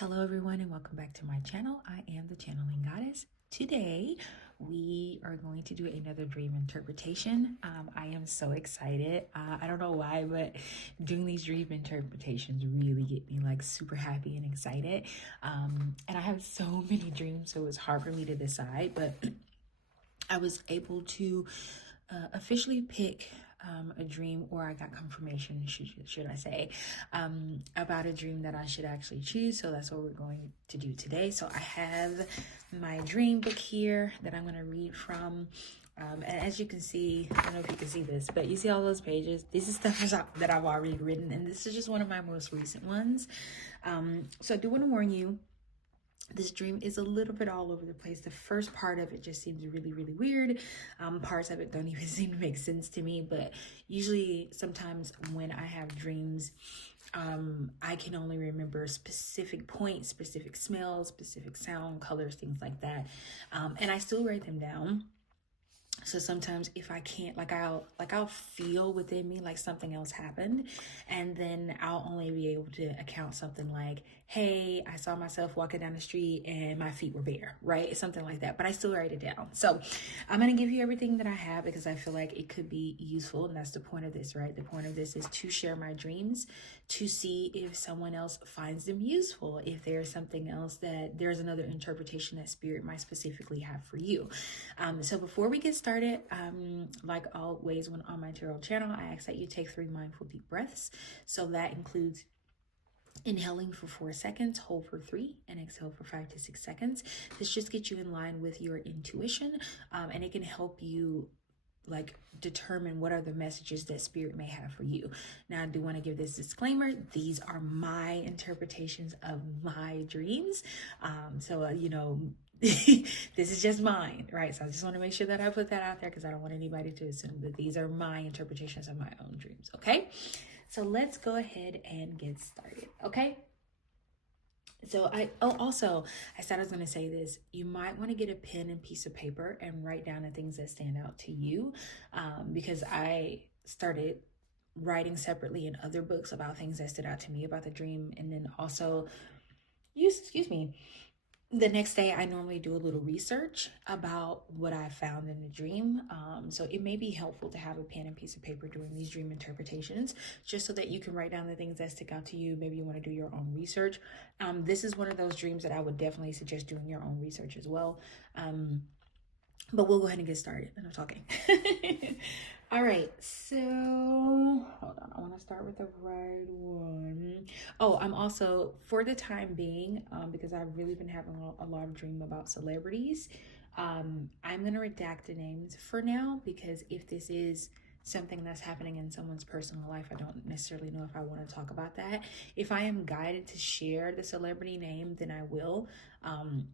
Hello everyone and welcome back to my channel. I am the Channeling Goddess. Today we are going to do another dream interpretation. I am so excited. I don't know why, but doing these dream interpretations really get me like super happy and excited. And I have so many dreams, so it's hard for me to decide, but I was able to officially pick a dream, or I got confirmation, should I say, about a dream that I should actually choose. So that's what we're going to do today. So I have my dream book here that I'm going to read from. And as you can see, I don't know if you can see this, but you see all those pages. This is stuff that I've already written, and this is just one of my most recent ones. So I do want to warn you, this dream is a little bit all over the place. The first part of it just seems really, really weird. Parts of it don't even seem to make sense to me. But usually, sometimes when I have dreams, I can only remember specific points, specific smells, specific sound, colors, things like that. And I still write them down. So sometimes if I can't, I'll feel within me like something else happened, and then I'll only be able to account something like, hey, I saw myself walking down the street and my feet were bare, right? Something like that, but I still write it down. So I'm going to give you everything that I have because I feel like it could be useful, and that's the point of this, right? The point of this is to share my dreams, to see if someone else finds them useful, if there's something else that there's another interpretation that spirit might specifically have for you. So before we get started, like always when on my tarot channel, I ask that you take 3 mindful deep breaths. So that includes inhaling for 4 seconds, hold for 3, and exhale for 5 to 6 seconds. This just gets you in line with your intuition, and it can help you like determine what are the messages that spirit may have for you. Now, I do want to give this disclaimer. These are my interpretations of my dreams. This is just mine, right? So I just want to make sure that I put that out there because I don't want anybody to assume that these are my interpretations of my own dreams, okay? So let's go ahead and get started, okay? So I said I was going to say this. You might want to get a pen and piece of paper and write down the things that stand out to you, because I started writing separately in other books about things that stood out to me about the dream, and then also, the next day, I normally do a little research about what I found in the dream. So it may be helpful to have a pen and piece of paper during these dream interpretations, just so that you can write down the things that stick out to you. Maybe you want to do your own research. This is one of those dreams that I would definitely suggest doing your own research as well. But we'll go ahead and get started. I'm talking. All right, so hold on. I want to start with the right one. Oh, I'm also, for the time being, because I've really been having a lot of dream about celebrities, I'm going to redact the names for now, because if this is something that's happening in someone's personal life, I don't necessarily know if I want to talk about that. If I am guided to share the celebrity name, then I will.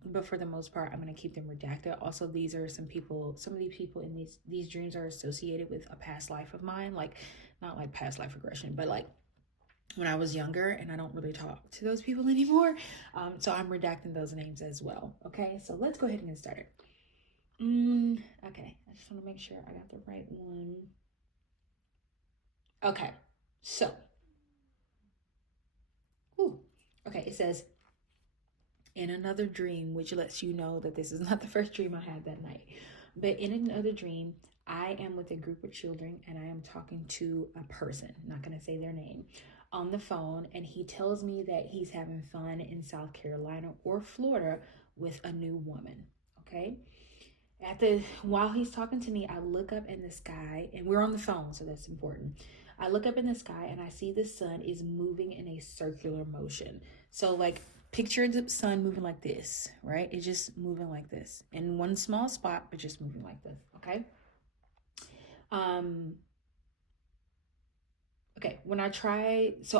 But for the most part, I'm going to keep them redacted. Also, these are some of these people in these dreams are associated with a past life of mine, like not like past life regression, but like when I was younger, and I don't really talk to those people anymore. So I'm redacting those names as well. Okay, so let's go ahead and get started. Okay, I just want to make sure I got the right one. Okay, so, okay, it says, in another dream, which lets you know that this is not the first dream I had that night, but in another dream, I am with a group of children and I am talking to a person, not going to say their name, on the phone, and he tells me that he's having fun in South Carolina or Florida with a new woman, okay? While he's talking to me, I look up in the sky, and we're on the phone, so that's important. I look up in the sky and I see the sun is moving in a circular motion. So like picture the sun moving like this, right? It's just moving like this in one small spot, but just moving like this, okay? Okay,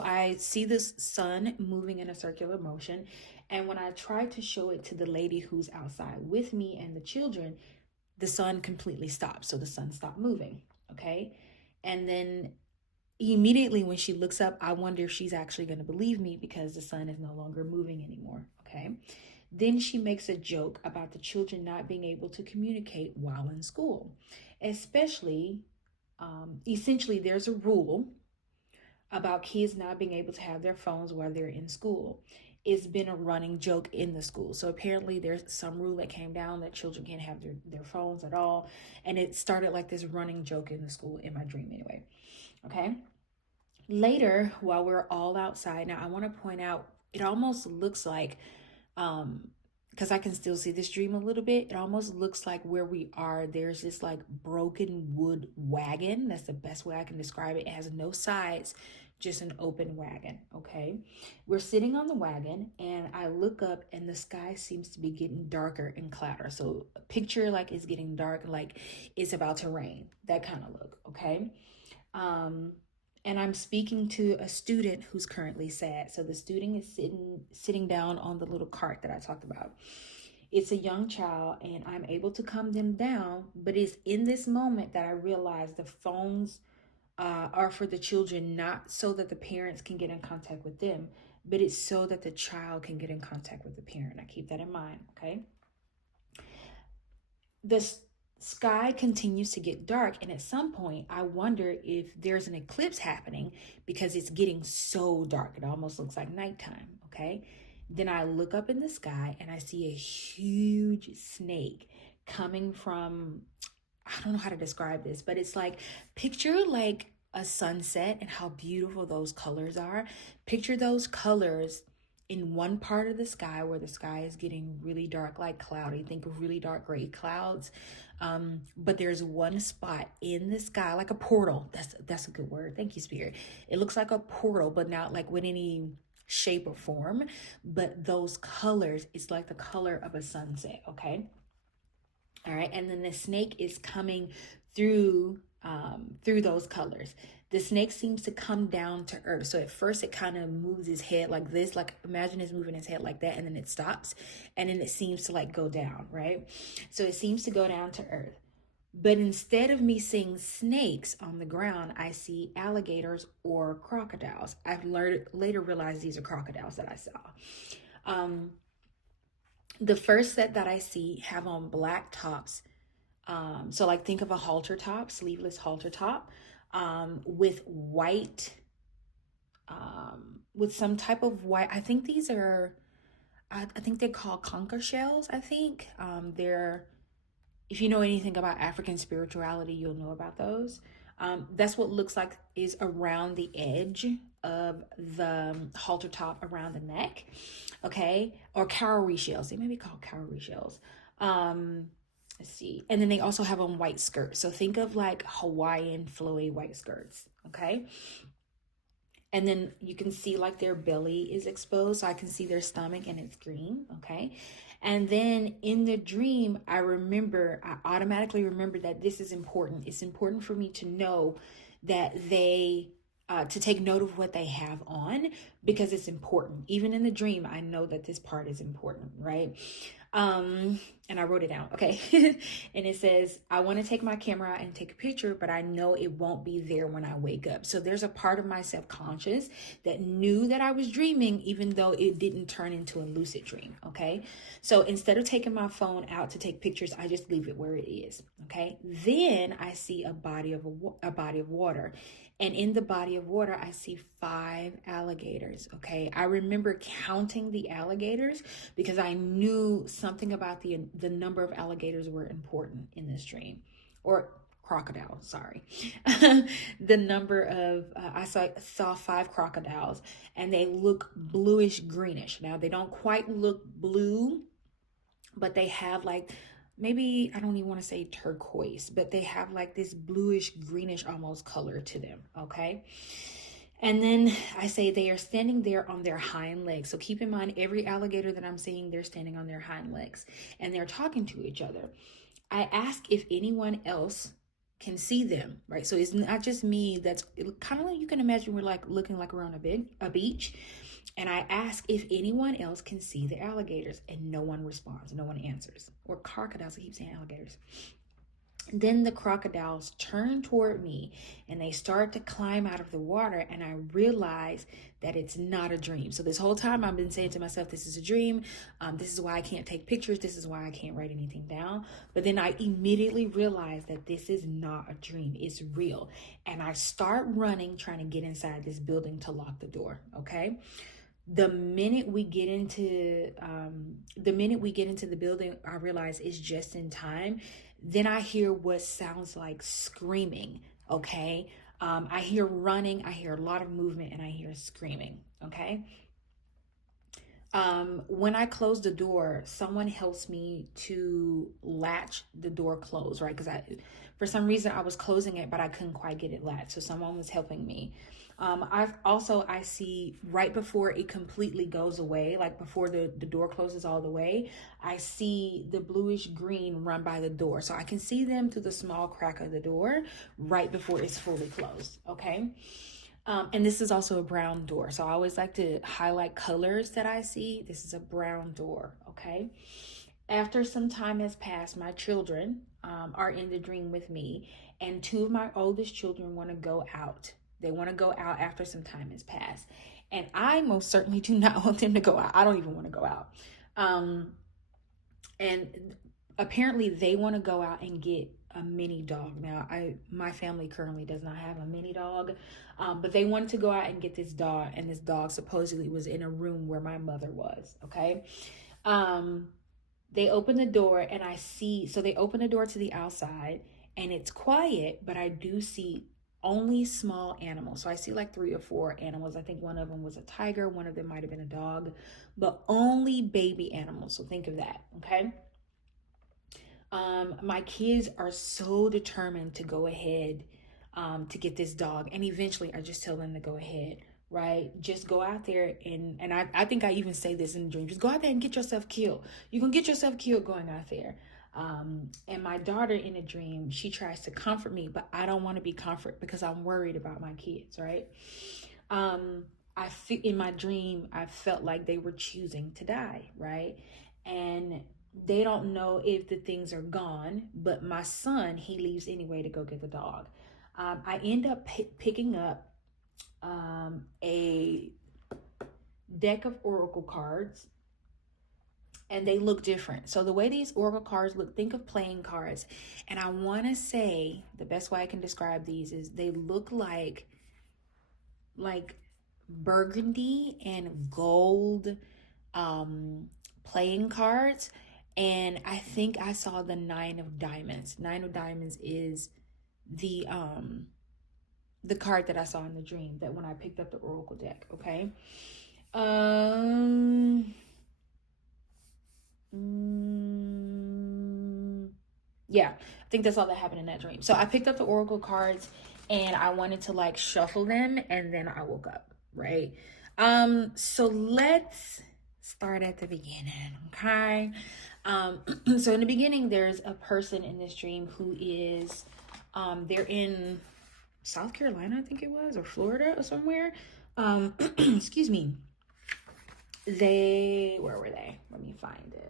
I see this sun moving in a circular motion, and when I try to show it to the lady who's outside with me and the children, the sun completely stops. So the sun stopped moving, okay? And then immediately when she looks up, I wonder if she's actually going to believe me because the sun is no longer moving anymore, okay? Then she makes a joke about the children not being able to communicate while in school, especially, essentially there's a rule about kids not being able to have their phones while they're in school. It's been a running joke in the school. So apparently there's some rule that came down that children can't have their phones at all. And it started like this running joke in the school, in my dream anyway. Okay. Later, while we're all outside, now I want to point out, it almost looks like, because I can still see this dream a little bit, it almost looks like where we are, there's this like broken wood wagon. That's the best way I can describe it. It has no sides, just an open wagon. Okay, we're sitting on the wagon, and I look up, and the sky seems to be getting darker and clouder. So picture like it's getting dark, like it's about to rain, that kind of look. Okay. And I'm speaking to a student who's currently sad. So the student is sitting down on the little cart that I talked about. It's a young child, and I'm able to calm them down, but it's in this moment that I realize the phones are for the children, not so that the parents can get in contact with them, but it's so that the child can get in contact with the parent. I keep that in mind, okay? The sky continues to get dark, and at some point I wonder if there's an eclipse happening because it's getting so dark. It almost looks like nighttime, okay? Then I look up in the sky, and I see a huge snake coming from, I don't know how to describe this, but it's like, picture like a sunset and how beautiful those colors are. Picture those colors in one part of the sky where the sky is getting really dark, like cloudy. Think of really dark gray clouds. But there's one spot in the sky, like a portal. That's a good word. Thank you, Spirit. It looks like a portal, but not like with any shape or form. But those colors, it's like the color of a sunset. Okay. All right. And then the snake is coming through those colors. The snake seems to come down to earth. So at first it kind of moves his head like this, like imagine it's moving his head like that, and then it stops, and then it seems to like go down, right? So it seems to go down to earth. But instead of me seeing snakes on the ground, I see alligators or crocodiles. I've later realized these are crocodiles that I saw. The first set that I see have on black tops. So like think of a halter top, sleeveless halter top, with white, with some type of white. I think these are, I think they're called concha shells. I think they're, if you know anything about African spirituality, you'll know about those. That's what looks like is around the edge of the halter top around the neck. Okay. Or cowrie shells. They may be called cowrie shells. Let's see. And then they also have on white skirts. So think of like Hawaiian flowy white skirts. Okay. And then you can see like their belly is exposed. So I can see their stomach and it's green. Okay. And then in the dream, I automatically remember that this is important. It's important for me to know that to take note of what they have on, because it's important. Even in the dream, I know that this part is important, right? And I wrote it down, okay? And it says, I want to take my camera and take a picture, but I know it won't be there when I wake up. So there's a part of my subconscious that knew that I was dreaming, even though it didn't turn into a lucid dream, okay? So instead of taking my phone out to take pictures, I just leave it where it is, okay? Then I see a body of water. And in the body of water, I see 5 alligators, okay? I remember counting the alligators because I knew something about the number of alligators were important in this dream. Or crocodile, sorry. The number of, I saw 5 crocodiles, and they look bluish greenish. Now, they don't quite look blue, but they have like, maybe, I don't even want to say turquoise, but they have like this bluish greenish almost color to them, okay? And then I say they are standing there on their hind legs. So keep in mind, every alligator that I'm seeing, they're standing on their hind legs, and they're talking to each other. I ask if anyone else can see them, right? So it's not just me. That's kind of like, you can imagine we're like looking like we're on a beach. And I ask if anyone else can see the alligators, and no one responds. No one answers. Or crocodiles, I keep saying alligators. Then the crocodiles turn toward me, and they start to climb out of the water, and I realize that it's not a dream. So this whole time I've been saying to myself, this is a dream. This is why I can't take pictures. This is why I can't write anything down. But then I immediately realized that this is not a dream. It's real. And I start running, trying to get inside this building to lock the door. Okay. The minute we get into the building, I realize it's just in time. Then I hear what sounds like screaming. Okay. I hear running, I hear a lot of movement, and I hear screaming. Okay. When I close the door, someone helps me to latch the door closed, right? Because for some reason I was closing it, but I couldn't quite get it latched. So someone was helping me. I see right before it completely goes away, like before the door closes all the way, I see the bluish green run by the door. So I can see them through the small crack of the door right before it's fully closed. Okay. And this is also a brown door. So I always like to highlight colors that I see. This is a brown door. Okay. After some time has passed, my children are in the dream with me, and two of my oldest children want to go out. They want to go out after some time has passed. And I most certainly do not want them to go out. I don't even want to go out. And apparently they want to go out and get a mini dog. Now, my family currently does not have a mini dog, but they wanted to go out and get this dog, and this dog supposedly was in a room where my mother was. Okay. They open the door, and they open the door to the outside, and it's quiet, but I do see only small animals. So I see like 3 or 4 animals. I think one of them was a tiger. One of them might have been a dog, but only baby animals. So think of that. Okay. My kids are so determined to go ahead, to get this dog. And eventually I just tell them to go ahead, right? Just go out there. And I think I even say this in the dream, just go out there and get yourself killed. You can get yourself killed going out there. And my daughter in a dream, she tries to comfort me, but I don't want to be comforted because I'm worried about my kids, right? In my dream, I felt like they were choosing to die, right? And they don't know if the things are gone, but my son, he leaves anyway to go get the dog. I end up picking up a deck of oracle cards, and they look different. So the way these oracle cards look, think of playing cards. And I want to say the best way I can describe these is they look like burgundy and gold playing cards. And I think I saw the 9 of diamonds. 9 of diamonds is the card that I saw in the dream, that when I picked up the oracle deck. Okay. Yeah, I think that's all that happened in that dream. So I picked up the oracle cards and I wanted to like shuffle them, and then I woke up, right? So let's start at the beginning, okay? So in the beginning, there's a person in this dream who is, they're in South Carolina, I think it was, or Florida or somewhere. Excuse me. Where were they? Let me find it.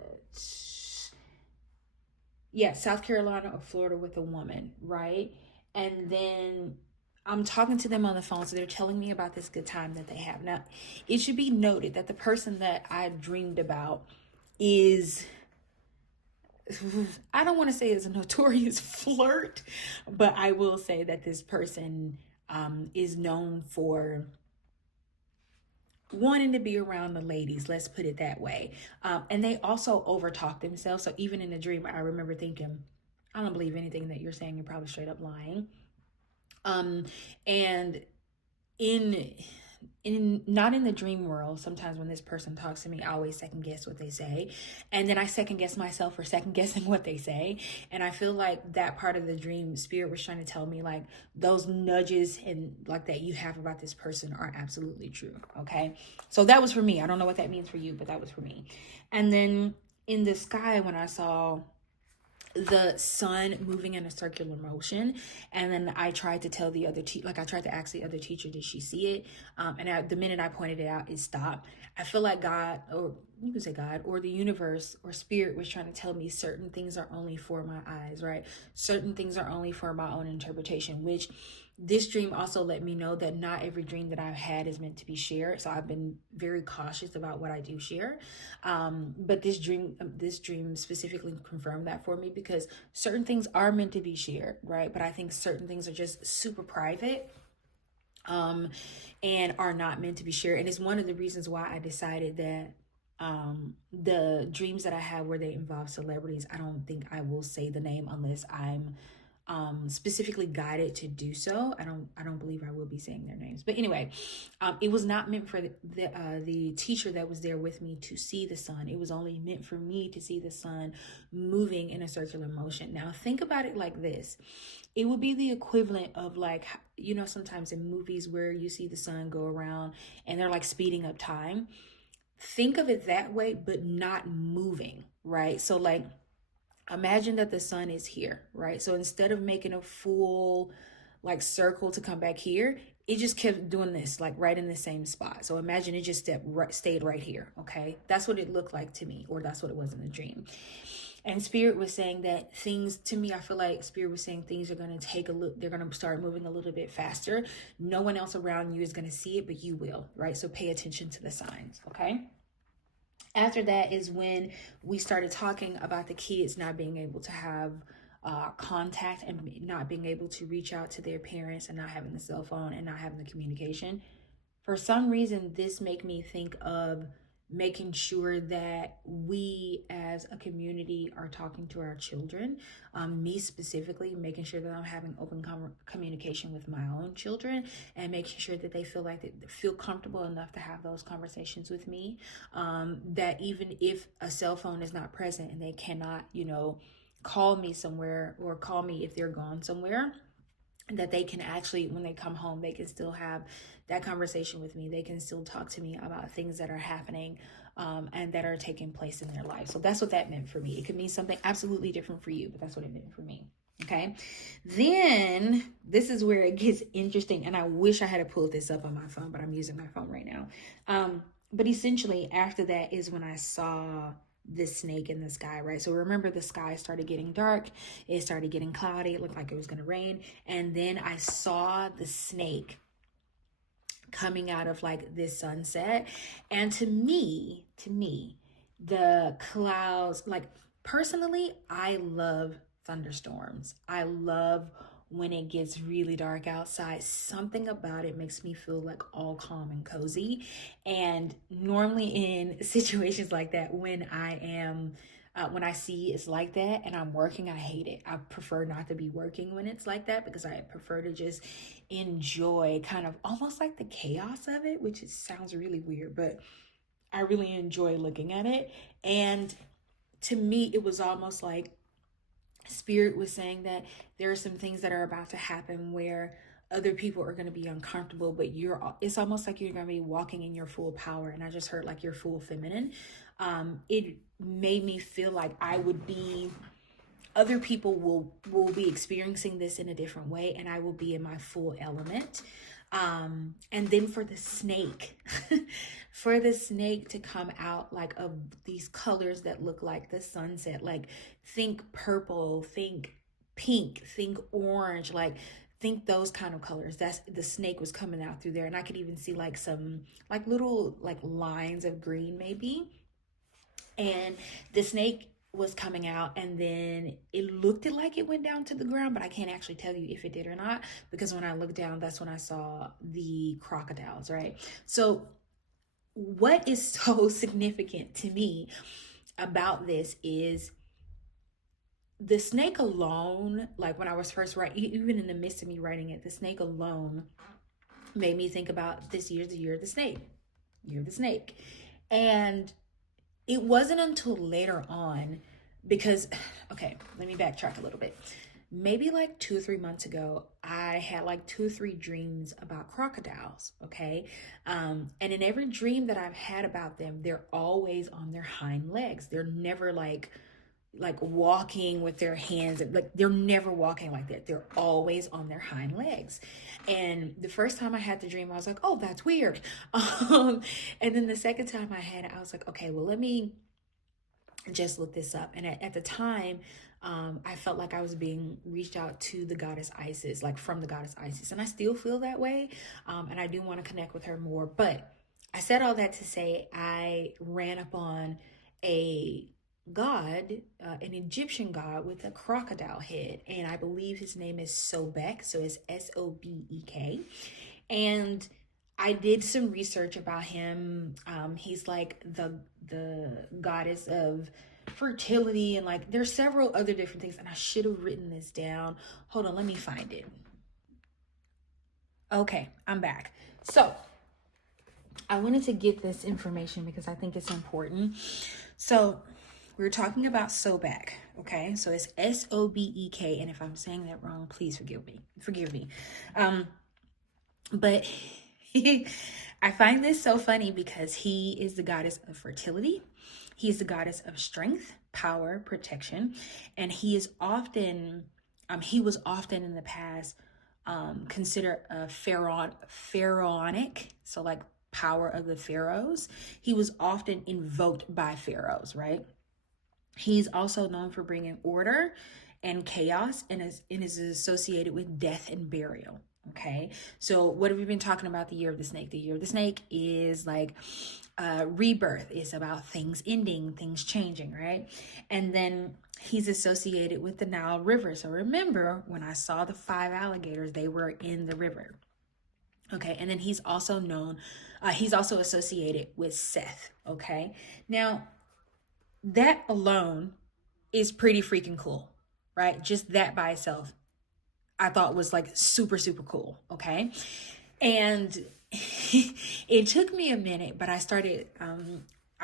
Yeah, South Carolina or Florida with a woman, right? And then I'm talking to them on the phone, so they're telling me about this good time that they have. Now, it should be noted that the person that I dreamed about is, I don't want to say is a notorious flirt, but I will say that this person is known for wanting to be around the ladies, let's put it that way. And they also overtalk themselves. So even in the dream, I remember thinking, I don't believe anything that you're saying. You're probably straight up lying. And not in the dream world, sometimes when this person talks to me, I always second guess what they say, and then I second guess myself for second guessing what they say. And I feel like that part of the dream, spirit was trying to tell me like those nudges and like that you have about this person are absolutely true. Okay, so that was for me. I don't know what that means for you, but that was for me. And then in the sky, when I saw the sun moving in a circular motion, and then I tried to tell the other I tried to ask the other teacher, did she see it? And the minute I pointed it out, it stopped. I feel like God, or you can say God, or the universe or spirit was trying to tell me certain things are only for my eyes, right? Certain things are only for my own interpretation, which this dream also let me know that not every dream that I've had is meant to be shared. So I've been very cautious about what I do share. But this dream specifically confirmed that for me, because certain things are meant to be shared, right? But I think certain things are just super private, and are not meant to be shared. And it's one of the reasons why I decided that the dreams that I have where they involve celebrities, I don't think I will say the name unless I'm specifically guided to do so. I don't believe I will be saying their names. But anyway, it was not meant for the teacher that was there with me to see the sun. It was only meant for me to see the sun moving in a circular motion. Now think about it like this. It would be the equivalent of, like, you know, sometimes in movies where you see the sun go around and they're like speeding up time. Think of it that way, but not moving, right? So like, imagine that the sun is here, right? So instead of making a full like circle to come back here, it just kept doing this, like right in the same spot. So imagine it just stayed right here, okay? That's what it looked like to me, or that's what it was in the dream. And Spirit was saying that things, to me, I feel like Spirit was saying things are going to take a look, they're going to start moving a little bit faster. No one else around you is going to see it, but you will, right? So pay attention to the signs, okay? After that is when we started talking about the kids not being able to have contact and not being able to reach out to their parents and not having the cell phone and not having the communication. For some reason, this made me think of making sure that we as a community are talking to our children. Me specifically, making sure that I'm having open communication with my own children, and making sure that they feel comfortable enough to have those conversations with me. That even if a cell phone is not present and they cannot, call me somewhere, or call me if they're gone somewhere, that they can actually, when they come home, they can still have that conversation with me. They can still talk to me about things that are happening and that are taking place in their life. So that's what that meant for me. It could mean something absolutely different for you, but that's what it meant for me. Okay. Then this is where it gets interesting. And I wish I had pulled this up on my phone, but I'm using my phone right now. But essentially after that is when I saw this snake in the sky, right? So remember, the sky started getting dark. It started getting cloudy. It looked like it was going to rain. And then I saw the snake coming out of like this sunset. And to me, the clouds, like personally, I love thunderstorms. I love when it gets really dark outside. Something about it makes me feel like all calm and cozy. And normally in situations like that, when I see it's like that and I'm working, I hate it. I prefer not to be working when it's like that, because I prefer to just enjoy kind of almost like the chaos of it, which sounds really weird, but I really enjoy looking at it. And to me, it was almost like Spirit was saying that there are some things that are about to happen where other people are going to be uncomfortable, but it's almost like you're going to be walking in your full power. And I just heard like your full feminine. It made me feel like other people will be experiencing this in a different way, and I will be in my full element. And then for the snake, to come out like of these colors that look like the sunset, like think purple, think pink, think orange, like think those kind of colors. That's the snake was coming out through there. And I could even see like some like little like lines of green maybe. And the snake was coming out, and then it looked like it went down to the ground, but I can't actually tell you if it did or not, because when I looked down, that's when I saw the crocodiles, right? So what is so significant to me about this is the snake alone. Like when I was first writing, even in the midst of me writing it, the snake alone made me think about this year's the year of the snake. And it wasn't until later on, because, okay, let me backtrack a little bit. Maybe like 2 or 3 months ago, I had like 2 or 3 dreams about crocodiles, okay? And in every dream that I've had about them, they're always on their hind legs. They're never like walking with their hands, like they're never walking like that. They're always on their hind legs. And the first time I had the dream, I was like, oh, that's weird. And then the second time I had it, I was like, okay, well, let me just look this up. And at the time, I felt like I was being reached out to the goddess Isis, like from the goddess Isis. And I still feel that way. And I do want to connect with her more. But I said all that to say I ran upon a god, an Egyptian god with a crocodile head. And I believe his name is Sobek. So it's Sobek. And I did some research about him. He's like the goddess of fertility, and like there's several other different things, and I should have written this down. Hold on, let me find it. Okay, I'm back. So I wanted to get this information because I think it's important. So we're talking about Sobek, okay? So it's Sobek, and if I'm saying that wrong, please forgive me. But I find this so funny because he is the goddess of fertility. He is the goddess of strength, power, protection, and he was often in the past considered a pharaonic, so like power of the pharaohs. He was often invoked by pharaohs, right? He's also known for bringing order and chaos, and is associated with death and burial. Okay, so what have we been talking about the year of the snake? The year of the snake is like rebirth. It's about things ending, things changing, right? And then he's associated with the Nile River. So remember, when I saw the 5 alligators, they were in the river. Okay, and then he's also associated with Seth. Okay, now that alone is pretty freaking cool, right? Just that by itself, I thought was like super, super cool. Okay. And it took me a minute, but I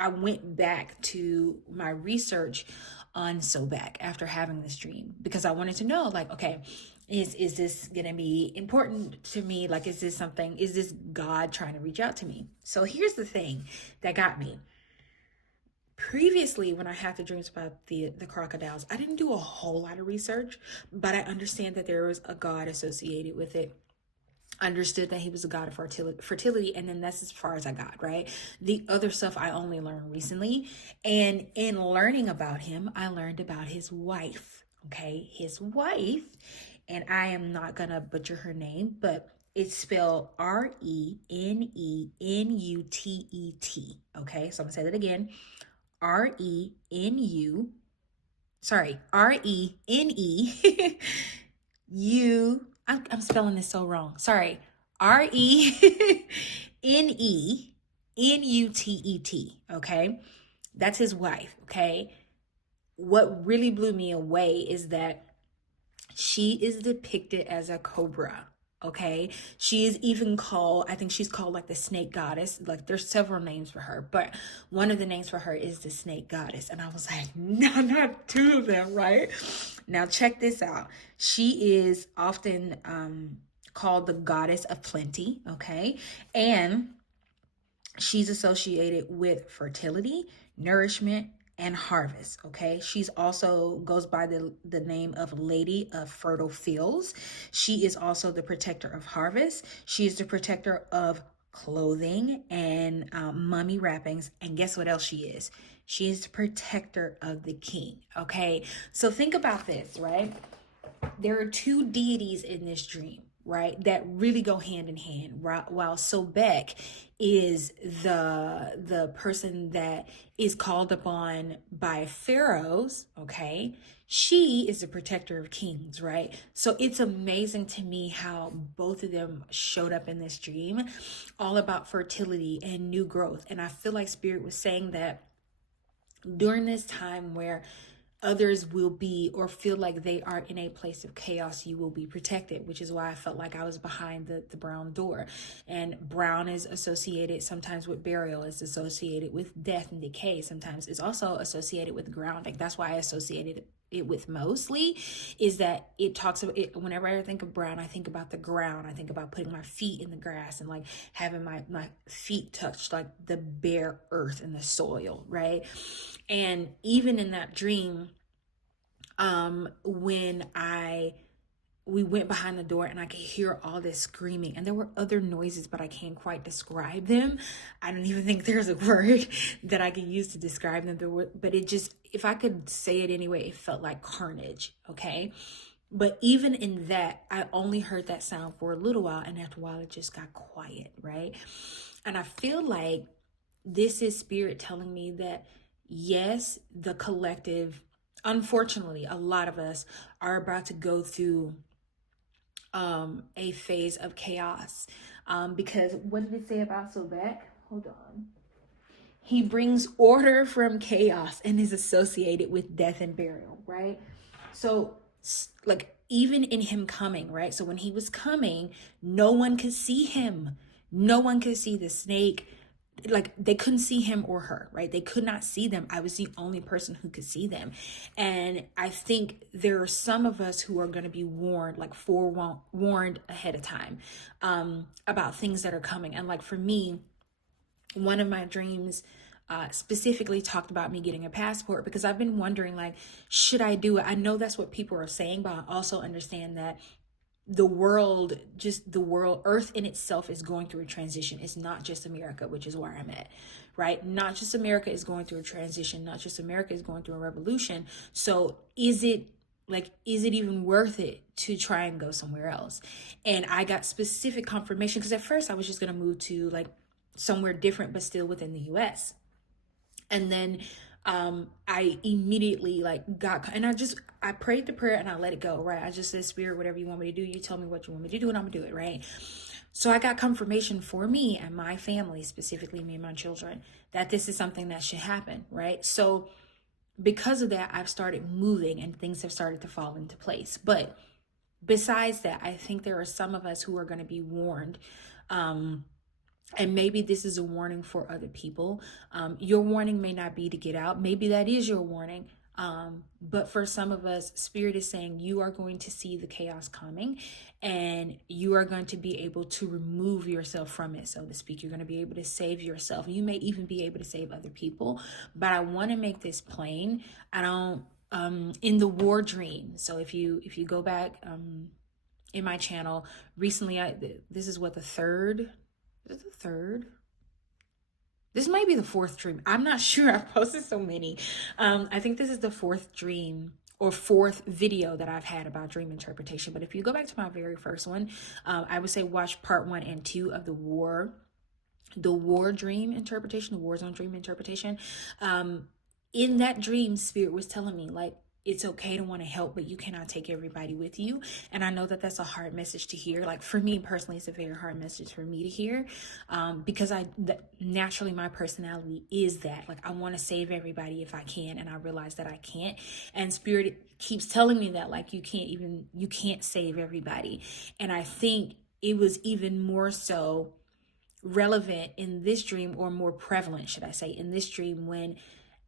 went back to my research on Sobek after having this dream, because I wanted to know, like, okay, is this going to be important to me? Like, is this God trying to reach out to me? So here's the thing that got me. Previously, when I had the dreams about the crocodiles, I didn't do a whole lot of research, but I understand that there was a god associated with it. Understood that he was a god of fertility, and then that's as far as I got, right? The other stuff I only learned recently, and in learning about him, I learned about his wife, okay? His wife, and I am not gonna butcher her name, but it's spelled Renenutet, okay? So I'm gonna say that again. Renu, I'm spelling this so wrong. Sorry. Renenutet. Okay. That's his wife. Okay. What really blew me away is that she is depicted as a cobra. Okay, she is even called, I think she's called like the snake goddess. Like there's several names for her, but one of the names for her is the snake goddess. And I was like, no, not 2 of them, right? Now check this out. She is often called the goddess of plenty, okay? And she's associated with fertility, nourishment, and harvest. Okay, she's also goes by the name of Lady of Fertile Fields. She is also the protector of harvest. She is the protector of clothing and mummy wrappings. And guess what else she is? She is the protector of the king. Okay, so think about this, right? There are 2 deities in this dream, right, that really go hand in hand. While Sobek is the person that is called upon by pharaohs, okay, she is the protector of kings, right? So it's amazing to me how both of them showed up in this dream, all about fertility and new growth. And I feel like Spirit was saying that during this time where others will be or feel like they are in a place of chaos, you will be protected, which is why I felt like I was behind the brown door. And brown is associated sometimes with burial, is associated with death and decay. Sometimes it's also associated with grounding. That's why I associated it with mostly, is that it talks about it. Whenever I think of brown, I think about the ground. I think about putting my feet in the grass and like having my feet touch like the bare earth and the soil, right? And even in that dream, when we went behind the door and I could hear all this screaming, and there were other noises, but I can't quite describe them. I don't even think there's a word that I can use to describe them. But if I could say it anyway, it felt like carnage. Okay. But even in that, I only heard that sound for a little while, and after a while it just got quiet, right? And I feel like this is spirit telling me that yes, the collective, unfortunately, a lot of us are about to go through a phase of chaos. Because what did it say about Sobek? Hold on. He brings order from chaos and is associated with death and burial, right? So, like, even in him coming, right? So when he was coming, no one could see him. No one could see the snake. Like, they couldn't see him or her, right? They could not see them. I was the only person who could see them. And I think there are some of us who are going to be warned, like forewarned ahead of time, about things that are coming. And like for me, one of my dreams specifically talked about me getting a passport, because I've been wondering, like, should I do it? I know that's what people are saying, but I also understand that the world, Earth in itself is going through a transition. It's not just America, which is where I'm at, right? Not just America is going through a transition. Not just America is going through a revolution. So is it even worth it to try and go somewhere else? And I got specific confirmation, because at first I was just going to move to like somewhere different, but still within the US. And then I immediately like got, and I prayed the prayer and I let it go, right? I just said, Spirit, whatever you want me to do, you tell me what you want me to do and I'm gonna do it, right? So I got confirmation for me and my family, specifically me and my children, that this is something that should happen, right? So because of that, I've started moving and things have started to fall into place. But besides that, I think there are some of us who are going to be warned. And maybe this is a warning for other people. Your warning may not be to get out. Maybe that is your warning. But for some of us, Spirit is saying you are going to see the chaos coming and you are going to be able to remove yourself from it, so to speak. You're going to be able to save yourself. You may even be able to save other people. But I want to make this plain. I don't, in the war dream. So if you go back in my channel recently, this is what, the third? Is it the third? This might be the fourth dream. I'm not sure. I've posted so many. I think this is the fourth dream or fourth video that I've had about dream interpretation. But if you go back to my very first one, I would say watch part 1 and 2 of the war dream interpretation, the war zone dream interpretation. In that dream, Spirit was telling me, like, it's okay to want to help, but you cannot take everybody with you. And I know that that's a hard message to hear. Like for me personally, it's a very hard message for me to hear, because naturally my personality is that, like, I want to save everybody if I can. And I realize that I can't. And Spirit keeps telling me that, like, you can't save everybody. And I think it was even more so relevant in this dream, or more prevalent, should I say, in this dream, when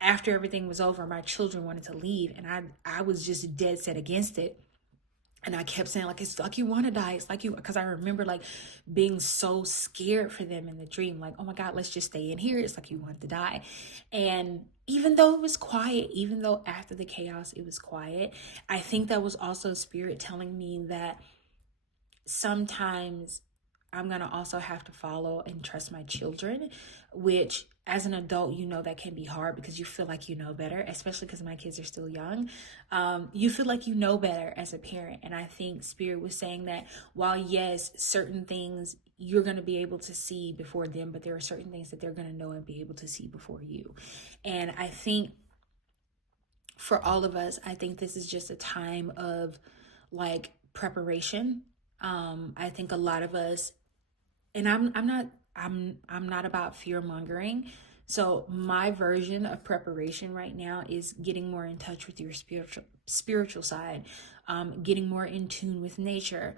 after everything was over, my children wanted to leave, and I was just dead set against it. And I kept saying, like, it's like you want to die. It's like you, because I remember like being so scared for them in the dream, like, oh my God, let's just stay in here. It's like you want to die. And even though it was quiet, even though after the chaos it was quiet, I think that was also Spirit telling me that sometimes I'm going to also have to follow and trust my children, which as an adult, you know, that can be hard because you feel like you know better, especially because my kids are still young. You feel like you know better as a parent. And I think Spirit was saying that while, yes, certain things you're going to be able to see before them, but there are certain things that they're going to know and be able to see before you. And I think for all of us, I think this is just a time of like preparation. I think a lot of us, and I'm not about fear mongering. So my version of preparation right now is getting more in touch with your spiritual side, getting more in tune with nature,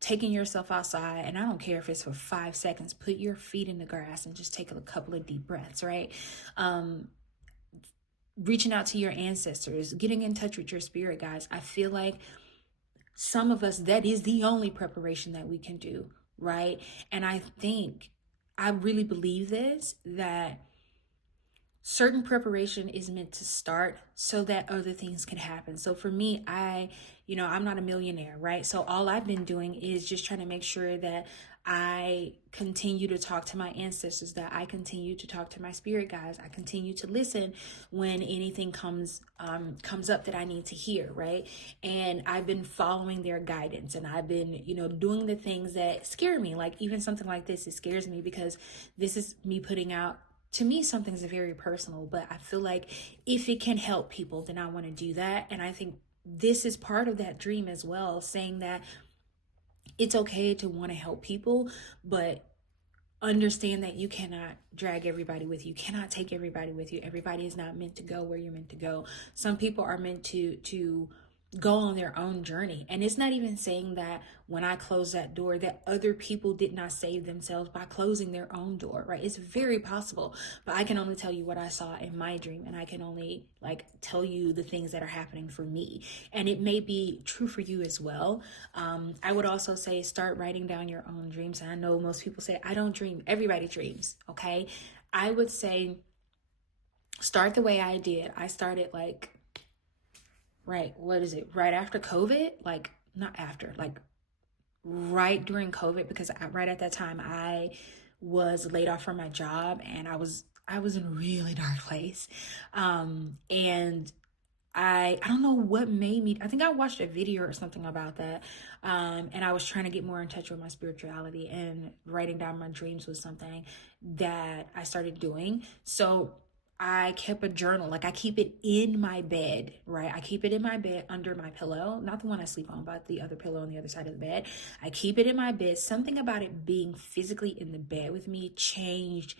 taking yourself outside. And I don't care if it's for 5 seconds, put your feet in the grass and just take a couple of deep breaths, right? Reaching out to your ancestors, getting in touch with your spirit, guys. I feel like some of us, that is the only preparation that we can do, right? And I really believe this, that certain preparation is meant to start so that other things can happen. So for me, I'm not a millionaire, right? So all I've been doing is just trying to make sure that I continue to talk to my ancestors, that I continue to talk to my spirit guides. I continue to listen when anything comes up that I need to hear, right? And I've been following their guidance, and I've been, doing the things that scare me. Like even something like this, it scares me because this is me putting out, to me, something's very personal, but I feel like if it can help people, then I want to do that. And I think this is part of that dream as well, saying that it's okay to want to help people, but understand that you cannot drag everybody with you. You cannot take everybody with you. Everybody is not meant to go where you're meant to go. Some people are meant to go on their own journey. And it's not even saying that when I close that door that other people did not save themselves by closing their own door, right? It's very possible, but I can only tell you what I saw in my dream, and I can only tell you the things that are happening for me, and it may be true for you as well. I would also say start writing down your own dreams. And I know most people say I don't dream. Everybody dreams, okay? I would say start the way I did. I started right after COVID, not after, right during COVID, because right at that time I was laid off from my job, and I was in a really dark place. And I don't know what made me, I think I watched a video or something about that. And I was trying to get more in touch with my spirituality, and writing down my dreams was something that I started doing. So I kept a journal. I keep it in my bed, right? I keep it in my bed under my pillow, not the one I sleep on, but the other pillow on the other side of the bed. I keep it in my bed. Something about it being physically in the bed with me changed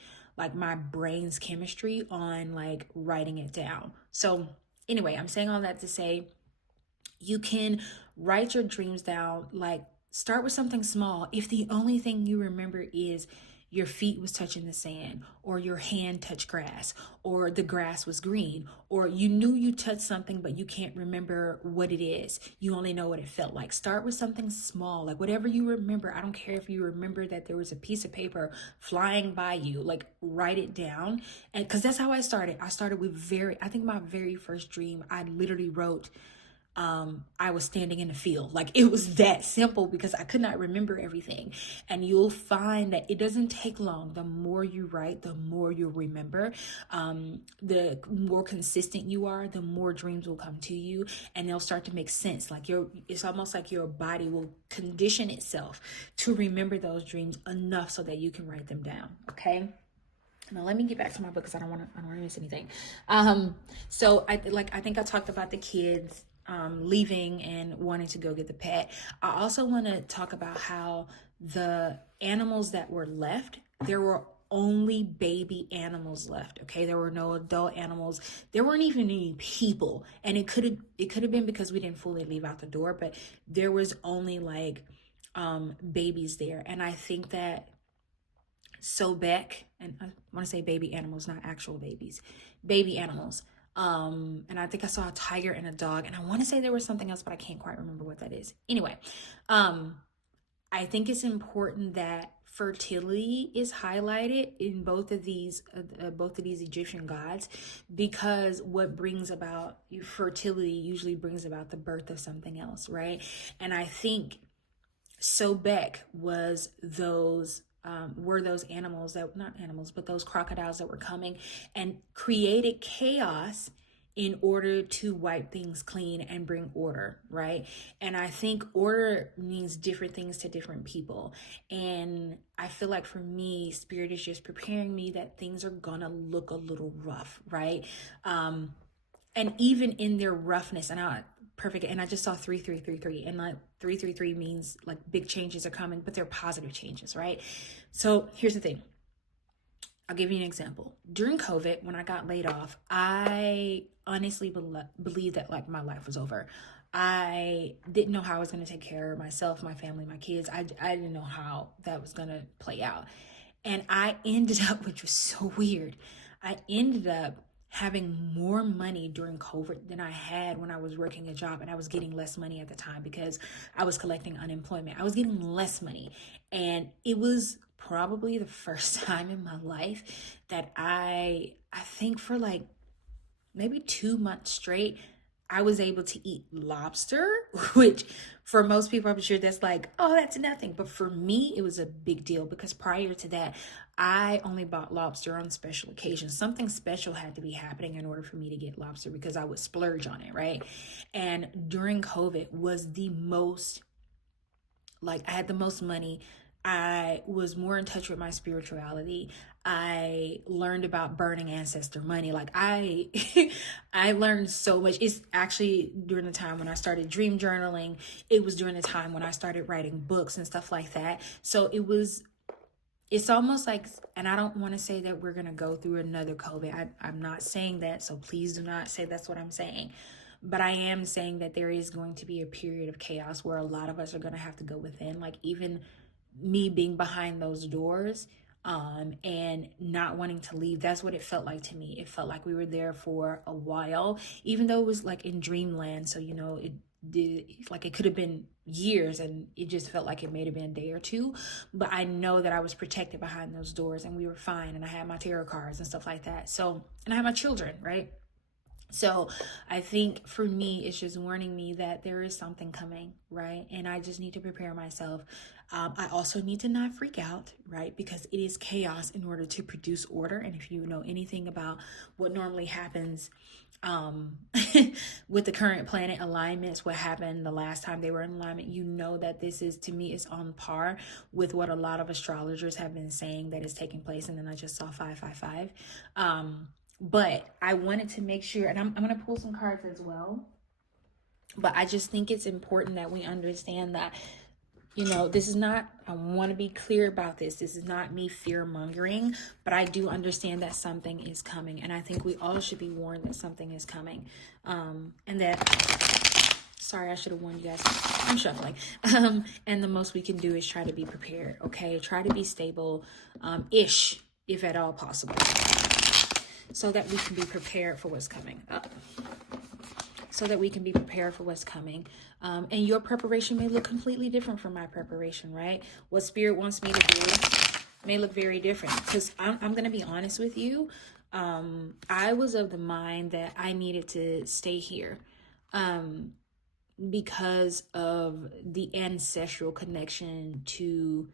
my brain's chemistry on writing it down. So anyway, I'm saying all that to say you can write your dreams down. Start with something small. If the only thing you remember is your feet was touching the sand, or your hand touched grass, or the grass was green, or you knew you touched something, but you can't remember what it is. You only know what it felt like. Start with something small, whatever you remember. I don't care if you remember that there was a piece of paper flying by you, write it down. And because that's how I started. I started with I think my very first dream, I literally wrote, I was standing in the field. It was that simple, because I could not remember everything. And you'll find that it doesn't take long. The more you write, the more you'll remember. The more consistent you are, the more dreams will come to you, and they'll start to make sense. It's almost like your body will condition itself to remember those dreams enough so that you can write them down. Okay. Now let me get back to my book, because I don't want to miss anything. So I think I talked about the kids leaving and wanting to go get the pet. I also want to talk about how the animals that were left, there were only baby animals left. Okay, there were no adult animals. There weren't even any people, and it could have been because we didn't fully leave out the door, but there was only babies there. And I think that Sobek, and I want to say baby animals, not actual babies, baby animals. And I think I saw a tiger and a dog, and I want to say there was something else, but I can't quite remember what that is. Anyway, I think it's important that fertility is highlighted in both of these Egyptian gods, because what brings about fertility usually brings about the birth of something else, right? And I think Sobek were those animals that, not animals, but those crocodiles that were coming and created chaos in order to wipe things clean and bring order, right? And I think order means different things to different people. And I feel like for me, Spirit is just preparing me that things are gonna look a little rough, right? And even in their roughness, and I just saw 3333, and 333 means big changes are coming, but they're positive changes, right? So here's the thing. I'll give you an example. During COVID, when I got laid off, I honestly believed that my life was over. I didn't know how I was going to take care of myself, my family, my kids. I didn't know how that was going to play out. And I ended up, which was so weird, I ended up having more money during COVID than I had when I was working a job, and I was getting less money at the time because I was collecting unemployment. I was getting less money, and it was probably the first time in my life that I think for maybe 2 months straight, I was able to eat lobster, which for most people, I'm sure that's like, oh, that's nothing. But for me, it was a big deal because prior to that, I only bought lobster on special occasions. Something special had to be happening in order for me to get lobster because I would splurge on it, right? And during COVID was the most, like, I had the most money. I was more in touch with my spirituality. I learned about burning ancestor money. Like I I learned so much. It's actually during the time when I started dream journaling. It was during the time when I started writing books and stuff like that. So it's almost like, and I don't want to say that we're going to go through another COVID. I'm not saying that. So please do not say that's what I'm saying. But I am saying that there is going to be a period of chaos where a lot of us are going to have to go within. Like even me being behind those doors and not wanting to leave. That's what it felt like to me. It felt like we were there for a while, even though it was like in dreamland. So, you know, it did, like it could have been years and it just felt like it may have been a day or two. But I know that I was protected behind those doors and we were fine. And I had my tarot cards and stuff like that. So, and I have my children, right? So I think for me, it's just warning me that there is something coming, right? And I just need to prepare myself. I also need to not freak out, right? Because it is chaos in order to produce order. And if you know anything about what normally happens with the current planet alignments, what happened the last time they were in alignment, you know that this is, to me, is on par with what a lot of astrologers have been saying that is taking place. And then I just saw 555. But I wanted to make sure, and I'm going to pull some cards as well. But I just think it's important that we understand that, you know, this is not, I want to be clear about this. This is not me fear mongering, but I do understand that something is coming. And I think we all should be warned that something is coming. And that, sorry, I should have warned you guys. I'm shuffling. And the most we can do is try to be prepared. Okay. Try to be stable, ish, if at all possible, so that we can be prepared for what's coming up. So that we can be prepared for what's coming. And your preparation may look completely different from my preparation, right? What Spirit wants me to do may look very different. Because I'm going to be honest with you. I was of the mind that I needed to stay here. Because of the ancestral connection to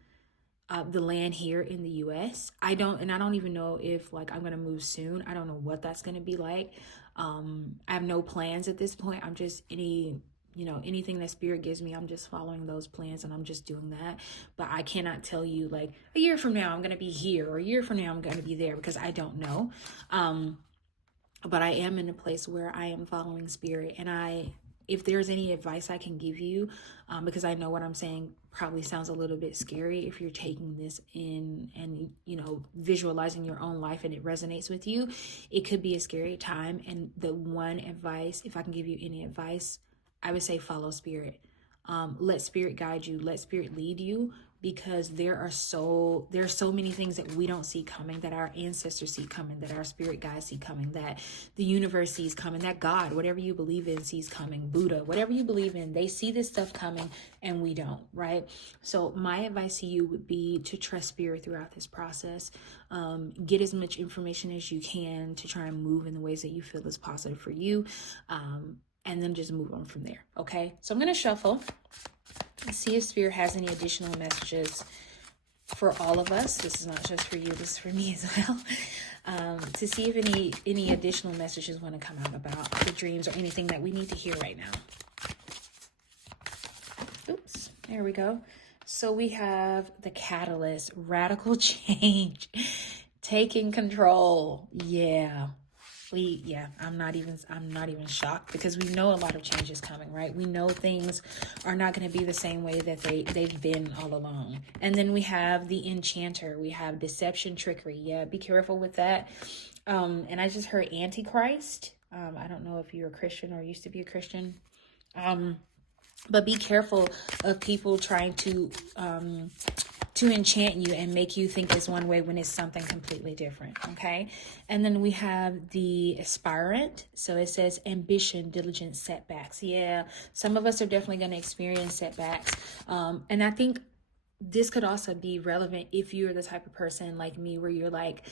the land here in the U.S. I don't even know if like I'm going to move soon. I don't know what that's going to be like. I have no plans at this point. I'm just anything that Spirit gives me, I'm just following those plans and I'm just doing that. But I cannot tell you like a year from now I'm going to be here or a year from now I'm going to be there because I don't know. But I am in a place where I am following Spirit, and if there's any advice I can give you, because I know what I'm saying probably sounds a little bit scary if you're taking this in and, visualizing your own life and it resonates with you, it could be a scary time. And the one advice, if I can give you any advice, I would say follow Spirit. Let Spirit guide you, let Spirit lead you, because there are so many things that we don't see coming, that our ancestors see coming, that our spirit guides see coming, that the universe sees coming, that God, whatever you believe in, sees coming, Buddha, whatever you believe in, they see this stuff coming and we don't, right? So my advice to you would be to trust Spirit throughout this process. Get as much information as you can to try and move in the ways that you feel is positive for you. And then just move on from there. Okay. So I'm going to shuffle. See if Spirit has any additional messages for all of us. This is not just for you, this is for me as well. To see if any additional messages want to come out about the dreams or anything that we need to hear right now. Oops, there we go. So we have the catalyst, radical change, taking control. Yeah. I'm not even shocked, because we know a lot of change is coming, right? We know things are not going to be the same way that they've been all along. And then we have the enchanter. We have deception, trickery. Yeah, be careful with that. And I just heard Antichrist. I don't know if you're a Christian or used to be a Christian. But be careful of people trying to enchant you and make you think it's one way when it's something completely different. Okay. And then we have the aspirant. So it says ambition, diligence, setbacks. Yeah. Some of us are definitely going to experience setbacks. And I think this could also be relevant if you're the type of person like me where you're like,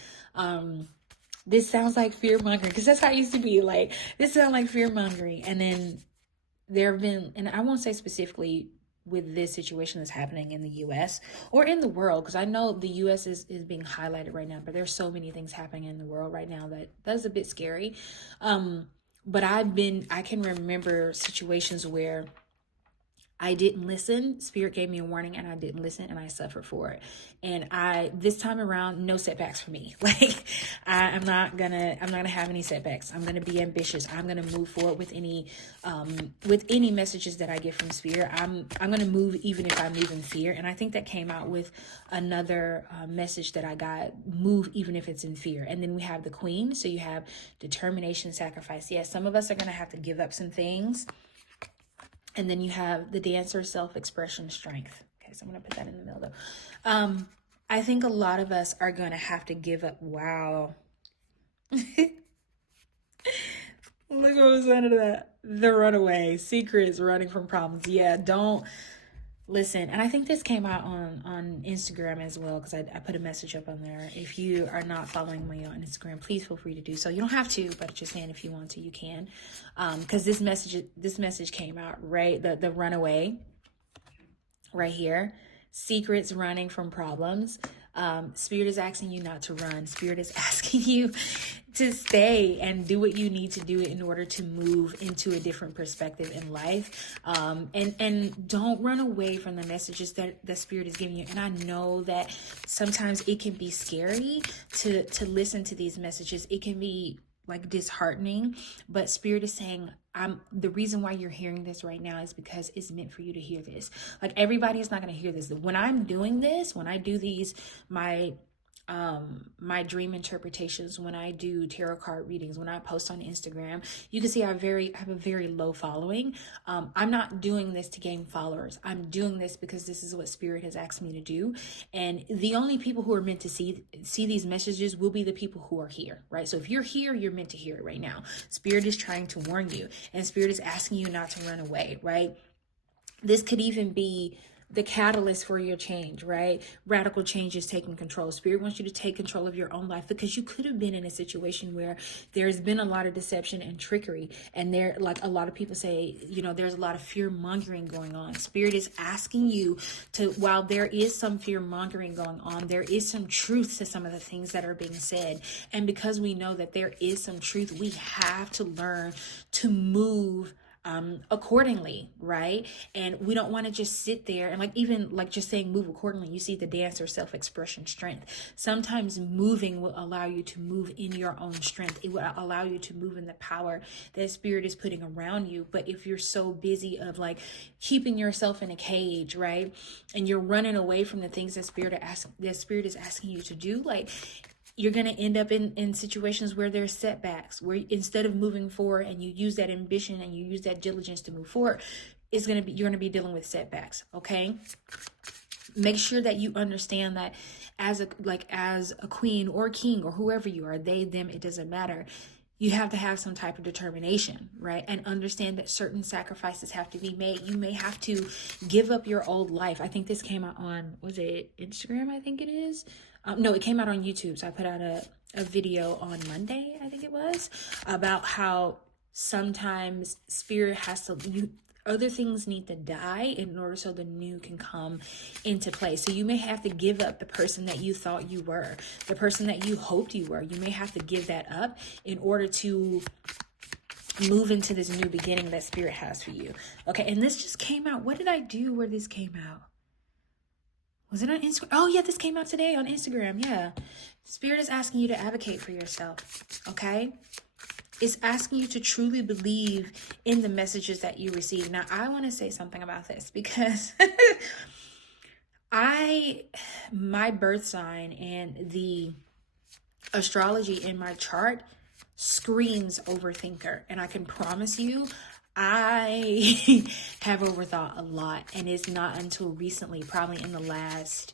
this sounds like fear mongering, because that's how it used to be. Like, this sounds like fear mongering. And then there have been, and I won't say specifically with this situation that's happening in the US or in the world, because I know the US is being highlighted right now, but there's so many things happening in the world right now that's a bit scary. But I can remember situations where I didn't listen. Spirit gave me a warning and I didn't listen, and I suffered for it. And this time around, no setbacks for me. Like, I'm not gonna have any setbacks. I'm gonna be ambitious. I'm gonna move forward with any messages that I get from Spirit. I'm gonna move even if I move in fear. And I think that came out with another message that I got: move even if it's in fear. And then we have the Queen. So you have determination, sacrifice. Yes, some of us are gonna have to give up some things. And then you have the Dancer, self-expression, strength. Okay, so I'm going to put that in the middle, though. I think a lot of us are going to have to give up. Wow. Look what was under that. The Runaway. Secrets, running from problems. Yeah, don't listen. And I think this came out on Instagram as well, because I put a message up on there. If you are not following me on Instagram, please feel free to do so. You don't have to, but just saying, if you want to, you can. Because this message came out, right? The Runaway right here. Secrets, running from problems. Spirit is asking you not to run. Spirit is asking you to stay and do what you need to do in order to move into a different perspective in life. And don't run away from the messages that the Spirit is giving you. And I know that sometimes it can be scary to listen to these messages. It can be like disheartening, but Spirit is saying, the reason why you're hearing this right now is because it's meant for you to hear this. Like, everybody is not going to hear this. When I'm doing this, when I do these, my dream interpretations, when I do tarot card readings, when I post on Instagram, you can see I have a very low following. I'm not doing this to gain followers. I'm doing this because this is what Spirit has asked me to do. And the only people who are meant to see these messages will be the people who are here, right? So if you're here, you're meant to hear it right now. Spirit is trying to warn you, and Spirit is asking you not to run away, right? This could even be the catalyst for your change, right? Radical change is taking control. Spirit wants you to take control of your own life, because you could have been in a situation where there's been a lot of deception and trickery. And there, like a lot of people say, there's a lot of fear mongering going on. Spirit is asking you to, while there is some fear mongering going on, there is some truth to some of the things that are being said. And because we know that there is some truth, we have to learn to move accordingly, right? And we don't want to just sit there and even just saying move accordingly. You see the Dancer, self-expression, strength. Sometimes moving will allow you to move in your own strength. It will allow you to move in the power that Spirit is putting around you. But if you're so busy of keeping yourself in a cage, right, and you're running away from the things that Spirit is asking you to do, you're going to end up in situations where there's setbacks, where instead of moving forward and you use that ambition and you use that diligence to move forward, you're going to be dealing with setbacks. Okay. Make sure that you understand that as a queen or king or whoever you are, they, them, it doesn't matter. You have to have some type of determination, right? And understand that certain sacrifices have to be made. You may have to give up your old life. I think this came out on, was it Instagram? I think it is. No, it came out on YouTube. So I put out a video on Monday, I think it was, about how sometimes Spirit has to, other things need to die in order so the new can come into play. So you may have to give up the person that you thought you were, the person that you hoped you were. You may have to give that up in order to move into this new beginning that Spirit has for you. Okay, and this just came out. What did I do where this came out? Was it on Instagram? Oh, yeah, this came out today on Instagram. Yeah. Spirit is asking you to advocate for yourself, okay? It's asking you to truly believe in the messages that you receive. Now, I want to say something about this because my birth sign and the astrology in my chart screams overthinker. And I can promise you, I have overthought a lot, and it's not until recently, probably in the last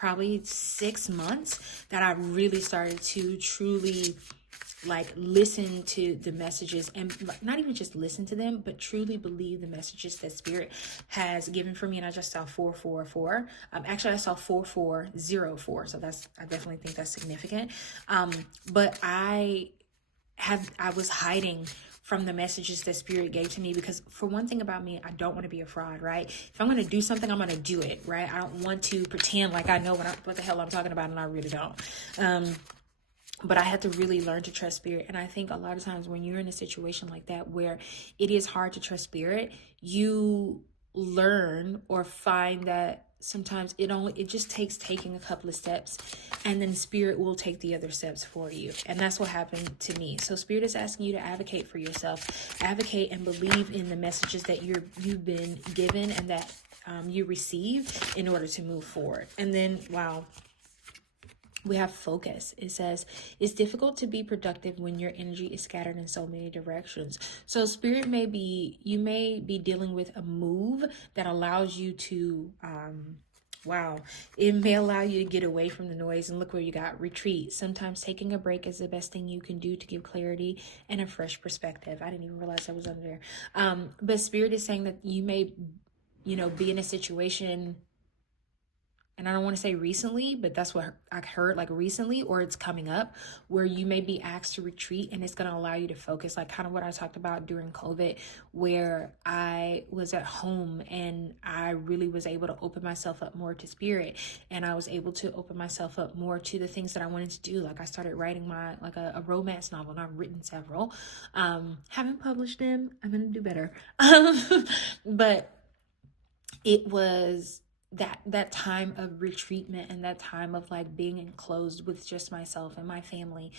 6 months, that I really started to truly like listen to the messages, and not even just listen to them, but truly believe the messages that Spirit has given for me. And I just saw 444. Actually, I saw 4404. So I definitely think that's significant. But I was hiding from the messages that Spirit gave to me, because for one thing about me, I don't want to be a fraud, right? If I'm going to do something, I'm going to do it, right? I don't want to pretend like I know what the hell I'm talking about, and I really don't. But I had to really learn to trust Spirit. And I think a lot of times when you're in a situation like that, where it is hard to trust Spirit, you learn or find that sometimes it just takes taking a couple of steps, and then Spirit will take the other steps for you. And that's what happened to me. So Spirit is asking you to advocate for yourself, advocate and believe in the messages that you've been given, and that you receive in order to move forward. And then, wow, we have focus. It says, it's difficult to be productive when your energy is scattered in so many directions. So Spirit you may be dealing with a move that allows you to, it may allow you to get away from the noise. And look where you got: retreat. Sometimes taking a break is the best thing you can do to give clarity and a fresh perspective. I didn't even realize that was under there. But Spirit is saying that you may, be in a situation, and I don't want to say recently, but that's what I heard, like recently, or it's coming up, where you may be asked to retreat, and it's going to allow you to focus, like kind of what I talked about during COVID, where I was at home and I really was able to open myself up more to Spirit, and I was able to open myself up more to the things that I wanted to do. Like I started writing a romance novel, and I've written several. Haven't published them. I'm going to do better. But it was that time of retreatment, and that time of like being enclosed with just myself and my family,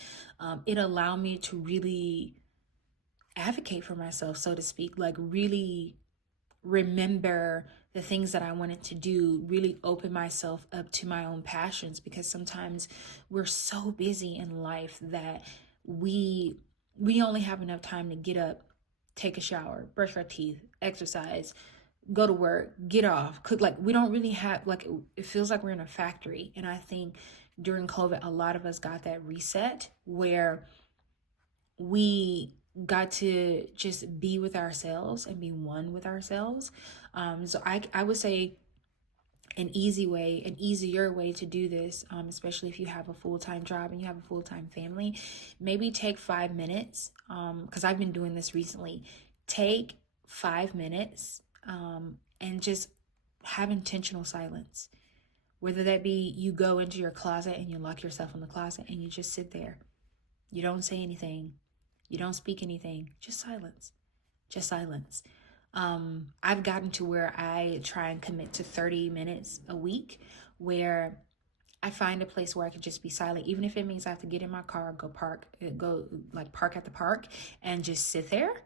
it allowed me to really advocate for myself, so to speak, like really remember the things that I wanted to do, really open myself up to my own passions, because sometimes we're so busy in life that we only have enough time to get up, take a shower, brush our teeth, exercise, go to work, get off, cook. Like we don't really have, like, it feels like we're in a factory. And I think during COVID, a lot of us got that reset where we got to just be with ourselves and be one with ourselves. So I would say an easier way to do this, especially if you have a full-time job and you have a full-time family, maybe take 5 minutes, because I've been doing this recently. Take 5 minutes and just have intentional silence. Whether that be you go into your closet and you lock yourself in the closet and you just sit there. You don't say anything. You don't speak anything. Just silence. Just silence. I've gotten to where I try and commit to 30 minutes a week, where I find a place where I can just be silent, even if it means I have to get in my car, park at the park and just sit there.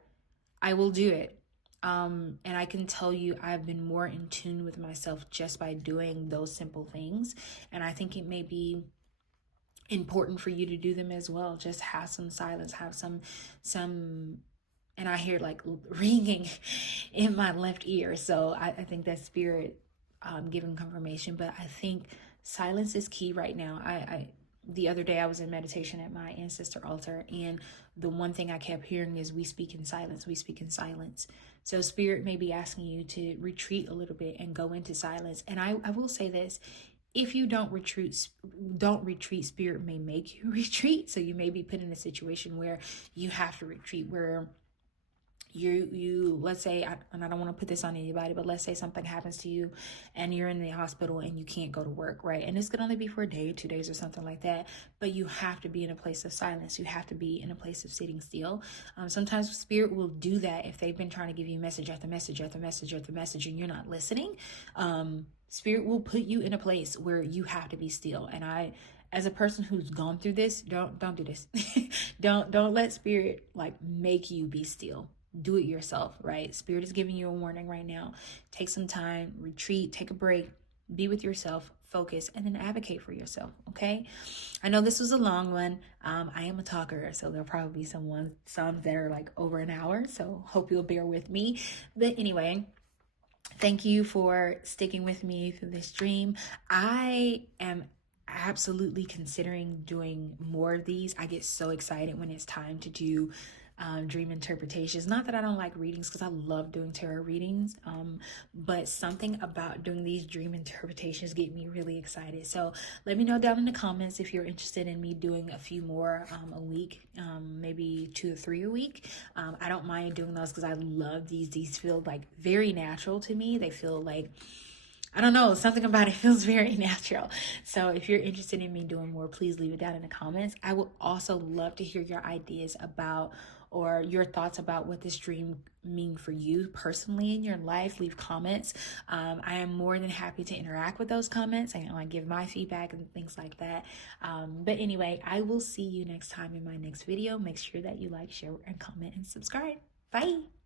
I will do it. And I can tell you, I've been more in tune with myself just by doing those simple things. And I think it may be important for you to do them as well. Just have some silence, have some, and I hear like ringing in my left ear. So I think that Spirit, giving confirmation, but I think silence is key right now. The other day I was in meditation at my ancestor altar, and the one thing I kept hearing is, we speak in silence, we speak in silence. So Spirit may be asking you to retreat a little bit and go into silence. And I will say this: if you don't retreat, Spirit may make you retreat. So you may be put in a situation where you have to retreat, where you let's say, and I don't want to put this on anybody, but let's say something happens to you and you're in the hospital and you can't go to work, right? And this could only be for a day, 2 days, or something like that, but you have to be in a place of silence. You have to be in a place of sitting still. Sometimes Spirit will do that if they've been trying to give you message after message after message after message and you're not listening. Spirit will put you in a place where you have to be still. And I, as a person who's gone through this, don't do this. don't let Spirit like make you be still. Do it yourself, right? Spirit is giving you a warning right now. Take some time, retreat, take a break, be with yourself, focus, and then advocate for yourself, okay? I know this was a long one. I am a talker, so there'll probably be some that are like over an hour, so hope you'll bear with me. But anyway, thank you for sticking with me through this dream. I absolutely considering doing more of these. I get so excited when it's time to do dream interpretations. Not that I don't like readings, because I love doing tarot readings, but something about doing these dream interpretations get me really excited. So let me know down in the comments if you're interested in me doing a few more a week, maybe 2 or 3 a week. I don't mind doing those because I love these. These feel like very natural to me. They feel like, I don't know, something about it feels very natural. So if you're interested in me doing more, please leave it down in the comments. I would also love to hear your ideas about, or your thoughts about, what this dream mean for you personally in your life. Leave comments. I am more than happy to interact with those comments and like give my feedback and things like that. But anyway, I will see you next time in my next video. Make sure that you like, share, and comment and subscribe. Bye.